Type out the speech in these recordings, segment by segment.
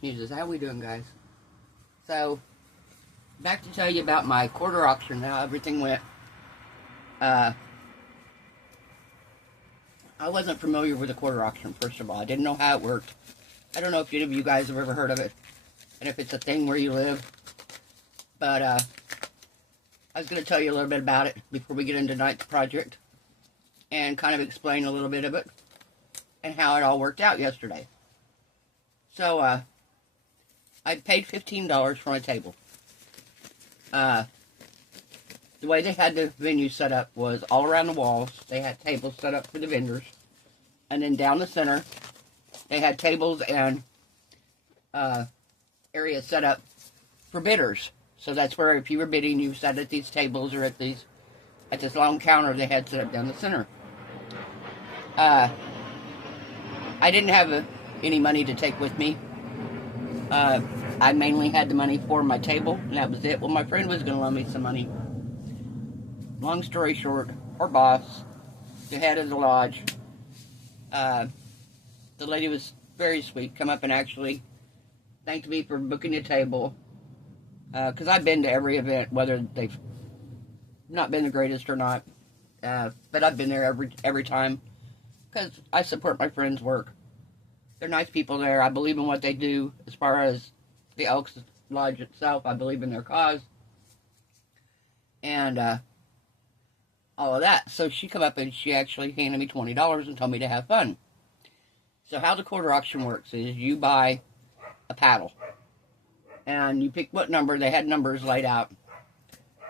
Sneezes. How we doing, guys? So, back to tell you about my quarter auction, how everything went. I wasn't familiar with the quarter auction, first of all. I didn't know how it worked. I don't know if any of you guys have ever heard of it, and if it's a thing where you live. But, I was going to tell you a little bit about it before we get into tonight's project, and kind of explain a little bit of it, and how it all worked out yesterday. So, I paid $15 for my table. The way they had the venue set up was all around the walls. They had tables set up for the vendors. And then down the center, they had tables and areas set up for bidders. So that's where if you were bidding, you sat at these tables or at this long counter they had set up down the center. I didn't have any money to take with me. I mainly had the money for my table, and that was it. Well, my friend was going to loan me some money. Long story short, our boss, the head of the lodge, the lady was very sweet, come up and actually thanked me for booking a table, because I've been to every event, whether they've not been the greatest or not, but I've been there every time, because I support my friends' work. They're nice people there. I believe in what they do. As far as the Elks Lodge itself, I believe in their cause. And all of that. So she come up and she actually handed me $20 and told me to have fun. So how the quarter auction works is you buy a paddle. And you pick what number. They had numbers laid out.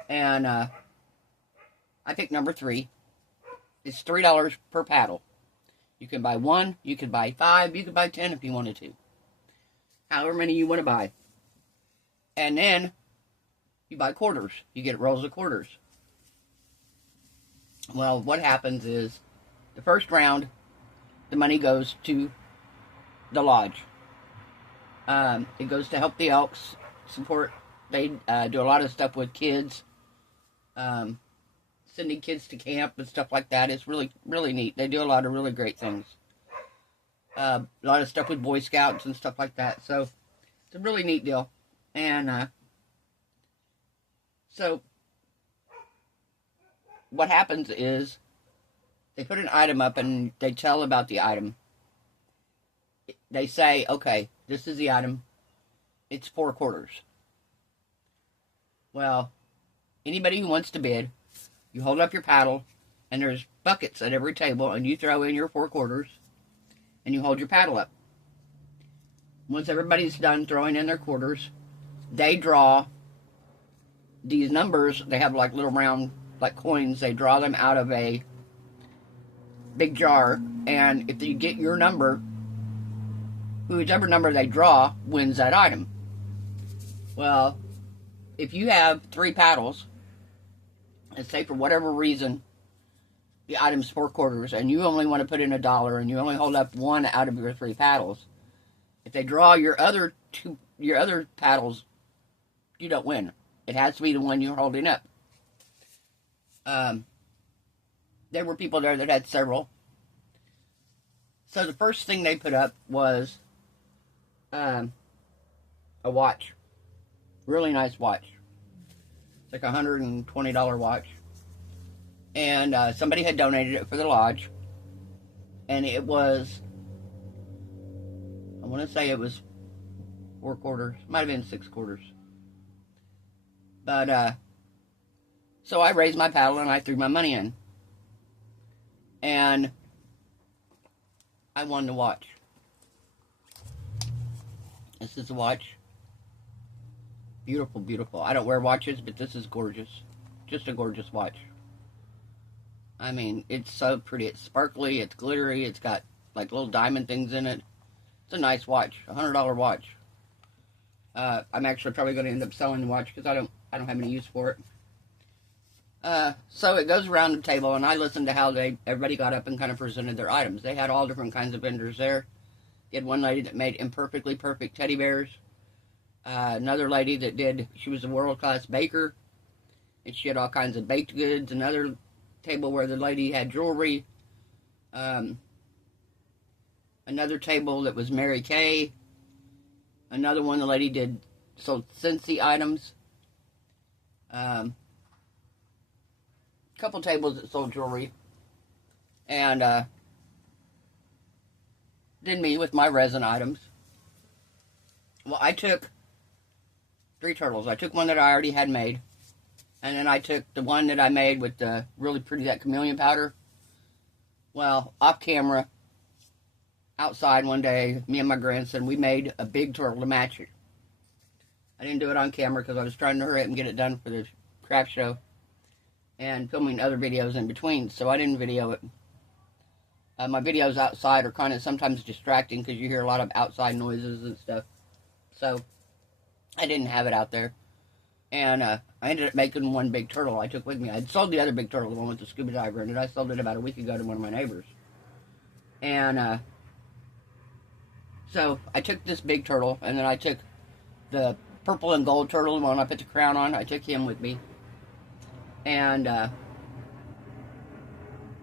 And I picked number 3. It's $3 per paddle. You can buy 1, you can buy 5, you can buy 10 if you wanted to. However many you want to buy. And then, you buy quarters. You get rolls of quarters. Well, what happens is, the first round, the money goes to the lodge. It goes to help the Elks support. They do a lot of stuff with kids. Sending kids to camp and stuff like that. It's really, really neat. They do a lot of really great things. A lot of stuff with Boy Scouts and stuff like that. So, it's a really neat deal. And, so, what happens is, they put an item up and they tell about the item. They say, okay, this is the item. It's 4 quarters. Well, anybody who wants to bid, you hold up your paddle, and there's buckets at every table, and you throw in your 4 quarters, and you hold your paddle up. Once everybody's done throwing in their quarters, they draw these numbers. They have like little round, like coins. They draw them out of a big jar, and if you get your number, whichever number they draw wins that item. Well, if you have 3 paddles, and say for whatever reason the item's 4 quarters and you only want to put in $1 and you only hold up 1 out of your 3 paddles, if they draw your other paddles, you don't win. It has to be the one you're holding up. There were people there that had several. So the first thing they put up was a watch. Really nice watch. It's like a $120 watch. And somebody had donated it for the lodge. And it was, I want to say it was 4 quarters. Might have been 6 quarters. But, so I raised my paddle and I threw my money in. And I won the watch. This is the watch. Beautiful, beautiful. I don't wear watches, but this is gorgeous. Just a gorgeous watch. I mean, it's so pretty. It's sparkly, it's glittery, it's got like little diamond things in it. It's a nice watch. A $100 watch. I'm actually probably going to end up selling the watch because I don't have any use for it. So it goes around the table, and I listened to how everybody got up and kind of presented their items. They had all different kinds of vendors there. You had one lady that made imperfectly perfect teddy bears. Another lady that she was a world-class baker, and she had all kinds of baked goods. Another table where the lady had jewelry. Another table that was Mary Kay. Another one, the lady sold Scentsy items. Couple tables that sold jewelry. And then me with my resin items. Well, I took 3 turtles. I took one that I already had made. And then I took the one that I made with the really pretty, that chameleon powder. Well, off camera, outside one day, me and my grandson, we made a big turtle to match it. I didn't do it on camera because I was trying to hurry up and get it done for the craft show. And filming other videos in between, so I didn't video it. My videos outside are kind of sometimes distracting because you hear a lot of outside noises and stuff. So, I didn't have it out there. And I ended up making one big turtle I took with me. I'd sold the other big turtle, the one with the scuba diver in it. I sold it about a week ago to one of my neighbors. And so I took this big turtle, and then I took the purple and gold turtle, the one I put the crown on. I took him with me. And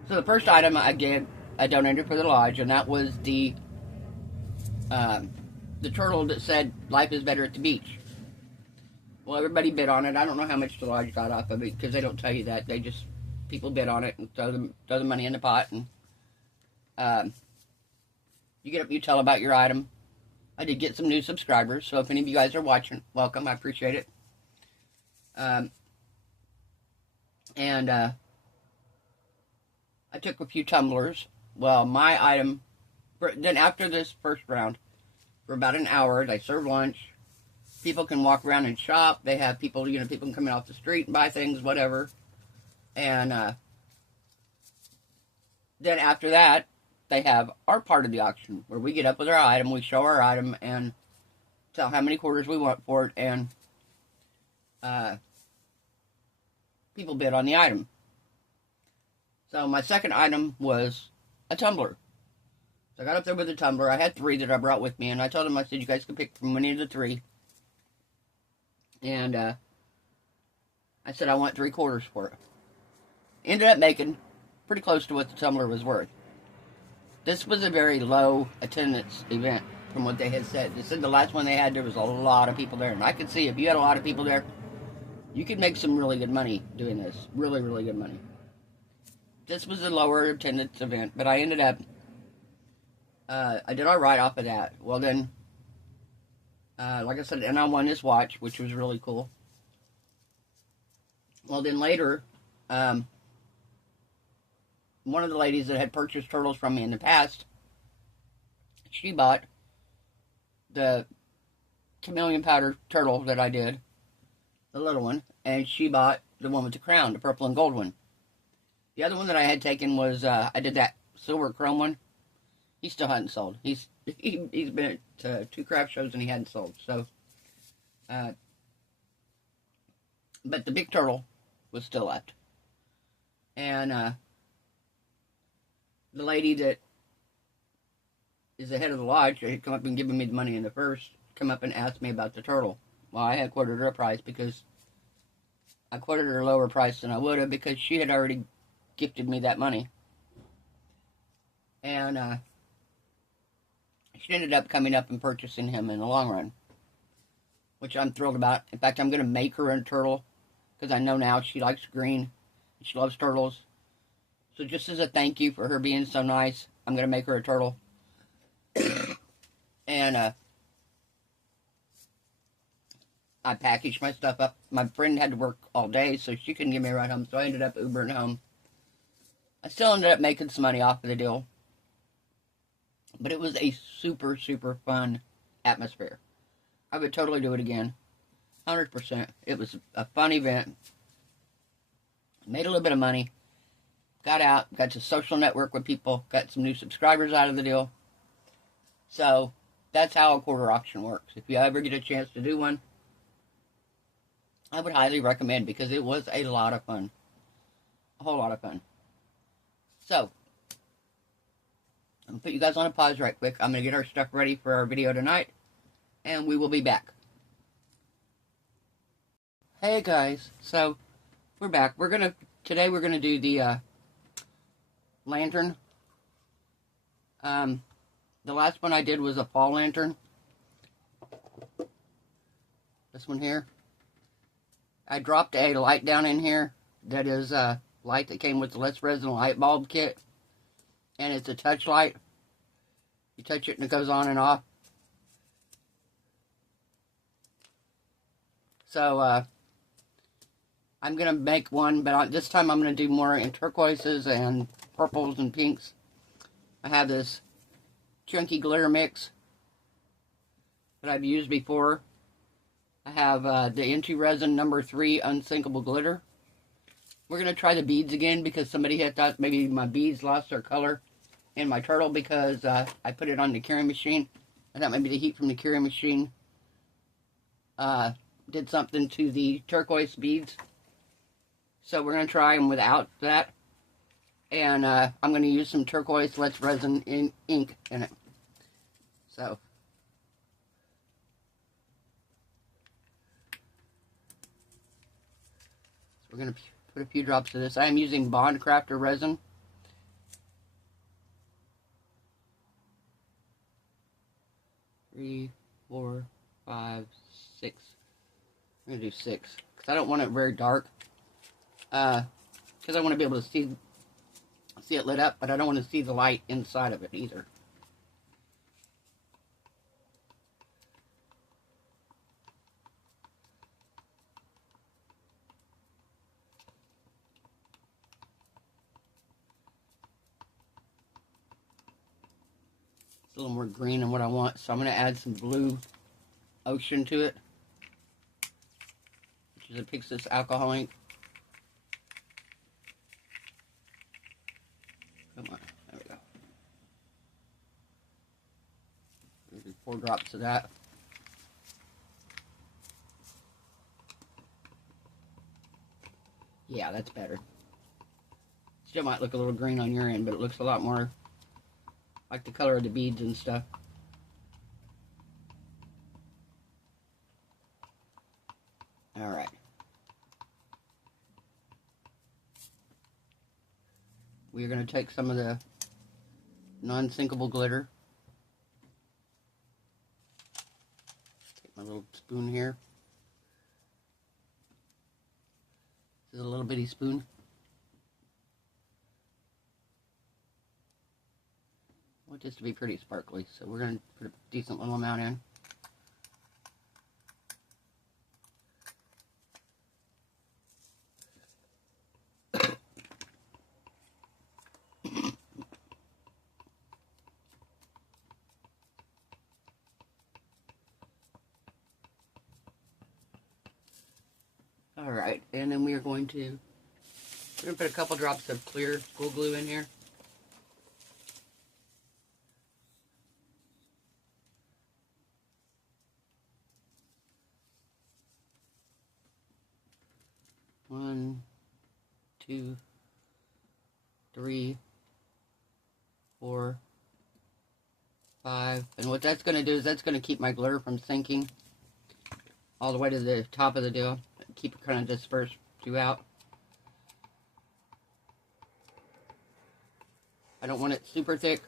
so the first item I donated for the lodge, and that was the turtle that said "Life is better at the beach." Well, everybody bid on it. I don't know how much the lodge got off of it because they don't tell you that. People bid on it and throw the money in the pot, and you get up, you tell about your item. I did get some new subscribers, so if any of you guys are watching, welcome. I appreciate it. And I took a few tumblers. Well, my item, then after this first round, for about an hour, they serve lunch. People can walk around and shop. They have people, people can come in off the street and buy things, whatever. And then after that, they have our part of the auction, where we get up with our item, we show our item, and tell how many quarters we want for it, and people bid on the item. So my second item was a tumbler. So I got up there with a tumbler. I had 3 that I brought with me, and I told them, I said, you guys can pick from any of the 3. And I said I want 3 quarters for it. Ended up making pretty close to what the tumbler was worth. This was a very low attendance event from what they had said. They said the last one they had, there was a lot of people there. And I could see if you had a lot of people there, you could make some really good money doing this. Really, really good money. This was a lower attendance event, but I ended up, I did all right off of that. Well then, like I said, and I won this watch, which was really cool. Well then later, one of the ladies that had purchased turtles from me in the past, she bought the chameleon powder turtle that I did, the little one, and she bought the one with the crown, the purple and gold one. The other one that I had taken was, I did that silver chrome one. He still hadn't sold. He's been at 2 craft shows and he hadn't sold. So, but the big turtle was still left. And the lady that is the head of the lodge, had come up and given me the money in the first, come up and asked me about the turtle. Well, I had quoted her a price because I quoted her a lower price than I would have because she had already gifted me that money. And she ended up coming up and purchasing him in the long run, which I'm thrilled about. In fact, I'm going to make her a turtle because I know now she likes green and she loves turtles. So just as a thank you for her being so nice, I'm going to make her a turtle. And I packaged my stuff up. My friend had to work all day, so she couldn't give me a ride home, so I ended up Ubering home. I still ended up making some money off of the deal. But it was a super, super fun atmosphere. I would totally do it again. 100%. It was a fun event. Made a little bit of money. Got out. Got to social network with people. Got some new subscribers out of the deal. So, that's how a quarter auction works. If you ever get a chance to do one, I would highly recommend because it was a lot of fun. A whole lot of fun. So, I'm going to put you guys on a pause right quick. I'm going to get our stuff ready for our video tonight, and we will be back. Hey guys, so we're back. Today we're going to do the lantern. The last one I did was a fall lantern. This one here. I dropped a light down in here. That is a light that came with the Let's Resin light bulb kit. And it's a touch light. You touch it and it goes on and off. So, I'm going to make one, but this time I'm going to do more in turquoises and purples and pinks. I have this chunky glitter mix that I've used before. I have the Inchi Resin number 3 unsinkable glitter. We're going to try the beads again because somebody had thought maybe my beads lost their color in my turtle because I put it on the curing machine. I thought maybe the heat from the curing machine did something to the turquoise beads. So we're going to try them without that. And I'm going to use some turquoise Let's Resin ink in it. So we're going to put a few drops of this. I am using Bond Craftor resin. Three, 4, 5, 6. I'm going to do 6 because I don't want it very dark. Because I want to be able to see it lit up, but I don't want to see the light inside of it either. It's a little more green than what I want, so I'm going to add some blue ocean to it, which is a Pixis alcohol ink. Come on, there we go. Maybe 4 drops of that. Yeah, that's better. Still might look a little green on your end, but it looks a lot more like the color of the beads and stuff. Alright. We're going to take some of the non-sinkable glitter. Take my little spoon here. This is a little bitty spoon. I want this to be pretty sparkly, so we're going to put a decent little amount in. Alright, and then we are going to put a couple drops of clear school glue in here. One, 2, 3, 4, 5. And what that's going to do is that's going to keep my glitter from sinking all the way to the top of the deal. Keep it kind of dispersed throughout. I don't want it super thick,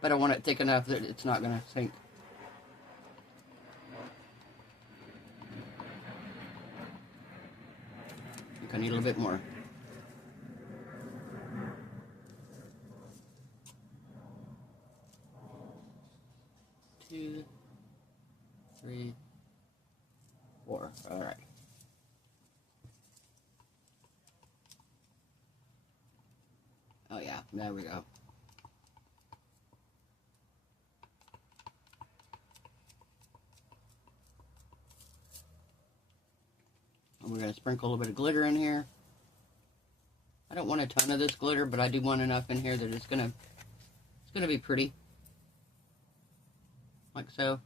but I want it thick enough that it's not going to sink. I think I need a little bit more. Two, 3, 4. All right. Oh yeah, there we go. And we're going to sprinkle a little bit of glitter in here. I don't want a ton of this glitter, but I do want enough in here that it's gonna be pretty. Like so.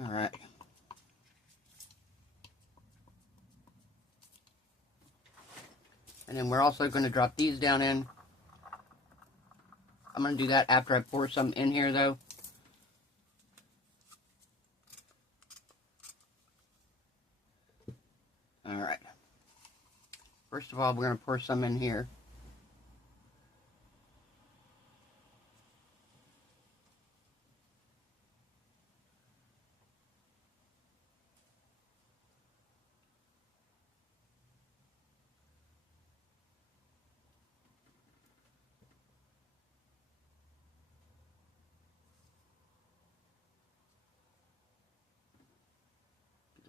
All right. And then we're also going to drop these down in. I'm going to do that after I pour some in here, though. First of all, we're going to pour some in here.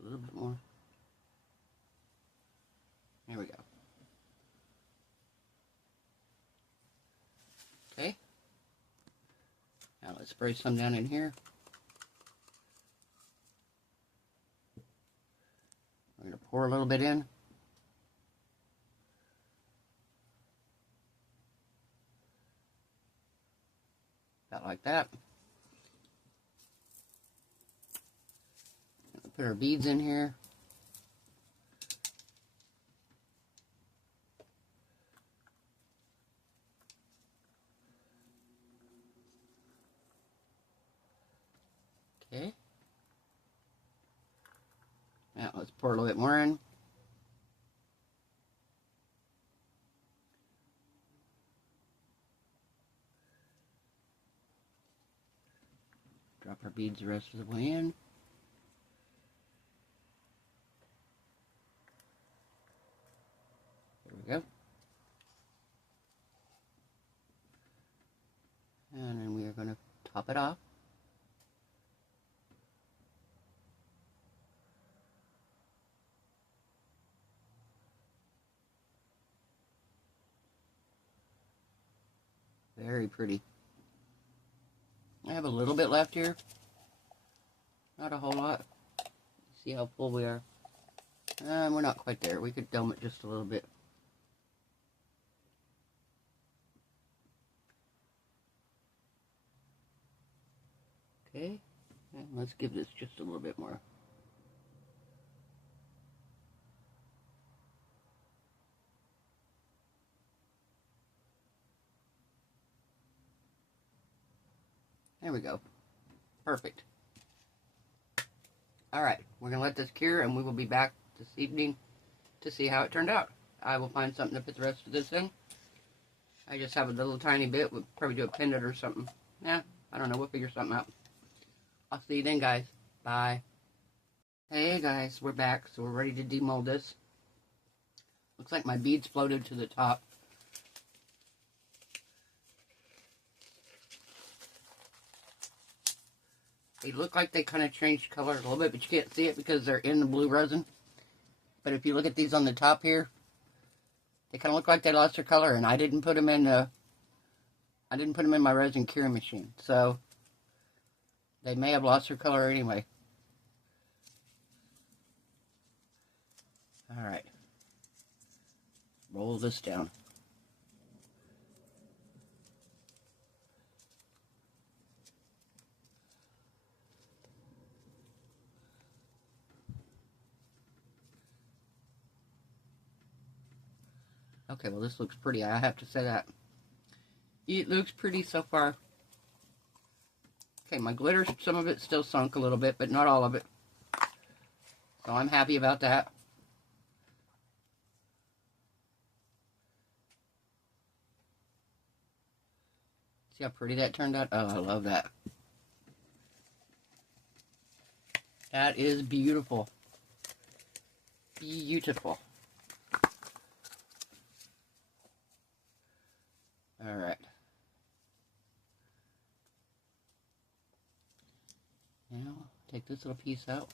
A little bit more. There we go. Okay. Now let's spray some down in here. We're going to pour a little bit in. About like that. Put our beads in here. Okay. Now let's pour a little bit more in. Drop our beads the rest of the way in. There we go. And then we are going to top it off. Very pretty. I have a little bit left here. Not a whole lot. See how full we are. We're not quite there. We could dome it just a little bit. Okay. And let's give this just a little bit more. There we go. Perfect. Alright, we're going to let this cure and we will be back this evening to see how it turned out. I will find something to put the rest of this in. I just have a little tiny bit. We'll probably do a pendant or something. Yeah, I don't know. We'll figure something out. I'll see you then, guys. Bye. Hey, guys. We're back, so we're ready to demold this. Looks like my beads floated to the top. They look like they kind of changed color a little bit, but you can't see it because they're in the blue resin. But if you look at these on the top here, they kind of look like they lost their color, and I didn't put them in my resin curing machine, so they may have lost their color anyway. All right, roll this down. Okay, well, this looks pretty. I have to say that. It looks pretty so far. Okay, my glitter, some of it still sunk a little bit, but not all of it. So I'm happy about that. See how pretty that turned out? Oh, I love that. That is beautiful. Beautiful. All right. Now, take this little piece out.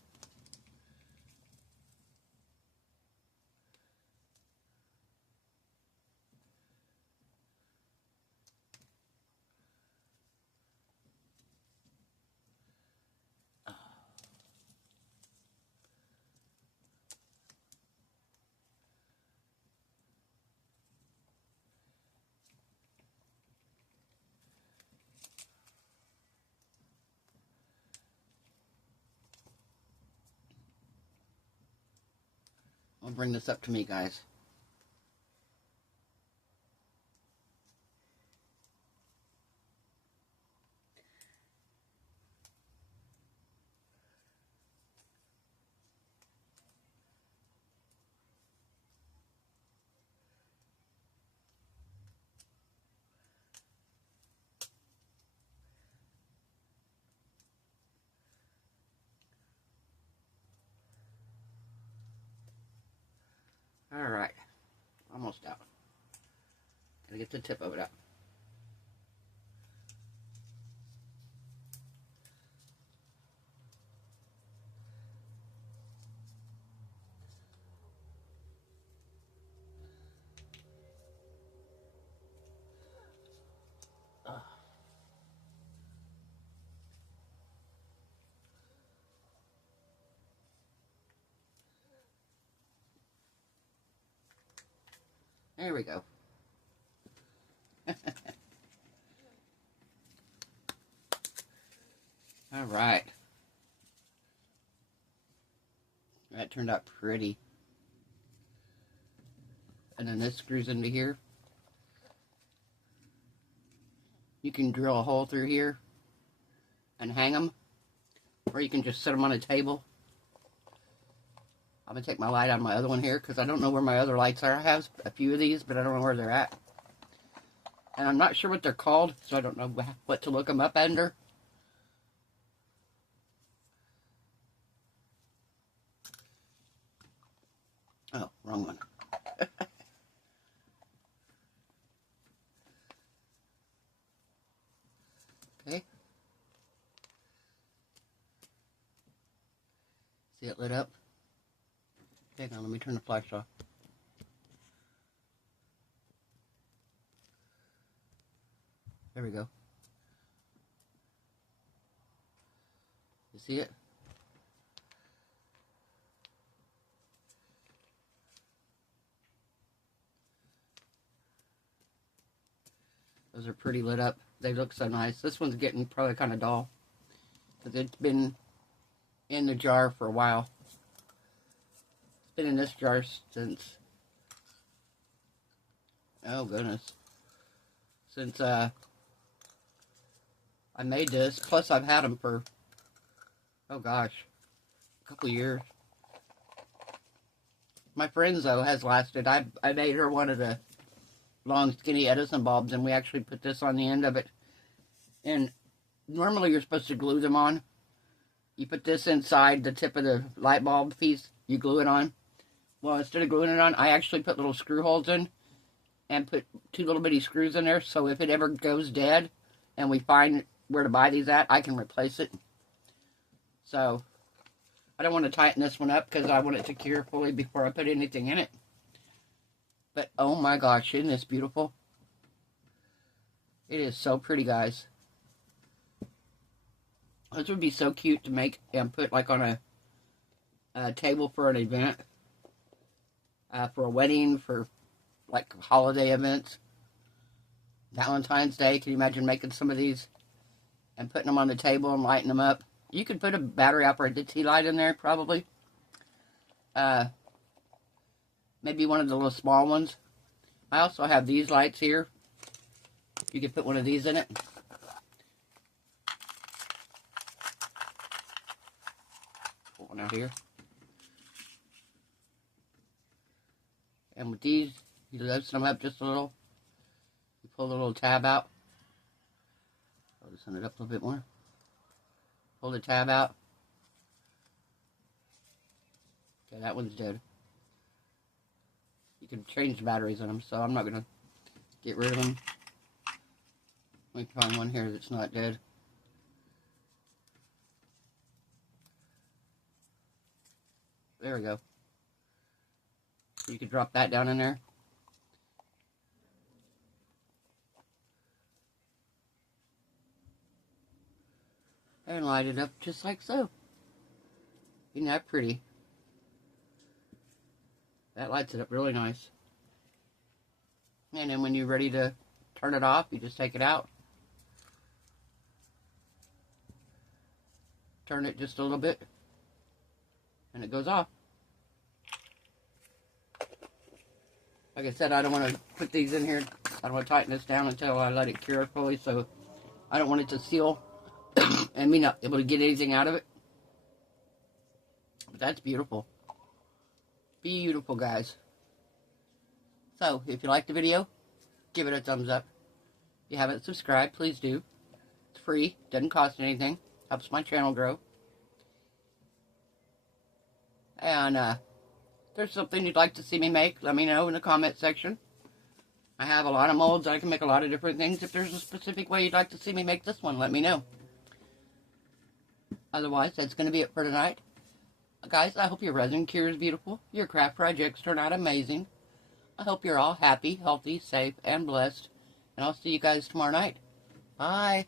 I'll bring this up to me, guys. Alright. Almost out. Gotta get the tip of it out. There we go. All right. That turned out pretty. And then this screws into here. You can drill a hole through here and hang them, or you can just set them on a table. I'm going to take my light out of my other one here because I don't know where my other lights are. I have a few of these, but I don't know where they're at. And I'm not sure what they're called, so I don't know what to look them up under. Oh, wrong one. Okay. See it lit up? Hang on, let me turn the flash off. There we go. You see it? Those are pretty lit up. They look so nice. This one's getting probably kind of dull because it's been in the jar for a while. It's been in this jar since, oh goodness, since I made this. Plus I've had them for, oh gosh, a couple years. My friend's though has lasted. I made her one of the long skinny Edison bulbs, and we actually put this on the end of it. And normally you're supposed to glue them on. You put this inside the tip of the light bulb piece, you glue it on. Well, instead of gluing it on, I actually put little screw holes in and put 2 little bitty screws in there, so if it ever goes dead and we find where to buy these at, I can replace it. So I don't want to tighten this one up because I want it to cure fully before I put anything in it. But oh my gosh, isn't this beautiful? It is so pretty, guys. This would be so cute to make and put like on a table for an event, for a wedding, for like holiday events. Valentine's Day, can you imagine making some of these and putting them on the table and lighting them up? You could put a battery operated tea light in there probably. Maybe one of the little small ones. I also have these lights here. You could put one of these in it. Pull one out here. And with these, you loosen them up just a little. You pull the little tab out. I'll loosen it up a little bit more. Pull the tab out. Okay, that one's dead. You can change the batteries in them, so I'm not going to get rid of them. Let me find one here that's not dead. There we go. So you can drop that down in there. And light it up just like so. Isn't that pretty? That lights it up really nice. And then when you're ready to turn it off, you just take it out. Turn it just a little bit. And it goes off. Like I said, I don't want to put these in here. I don't want to tighten this down until I let it cure fully. So I don't want it to seal and me not able to get anything out of it. But that's beautiful. Beautiful, guys. So, if you liked the video, give it a thumbs up. If you haven't subscribed, please do. It's free. Doesn't cost anything. Helps my channel grow. And there's something you'd like to see me make, let me know in the comment section. I have a lot of molds. I can make a lot of different things. If there's a specific way you'd like to see me make this one, let me know. Otherwise, that's going to be it for tonight. Guys, I hope your resin cures beautiful. Your craft projects turn out amazing. I hope you're all happy, healthy, safe, and blessed. And I'll see you guys tomorrow night. Bye.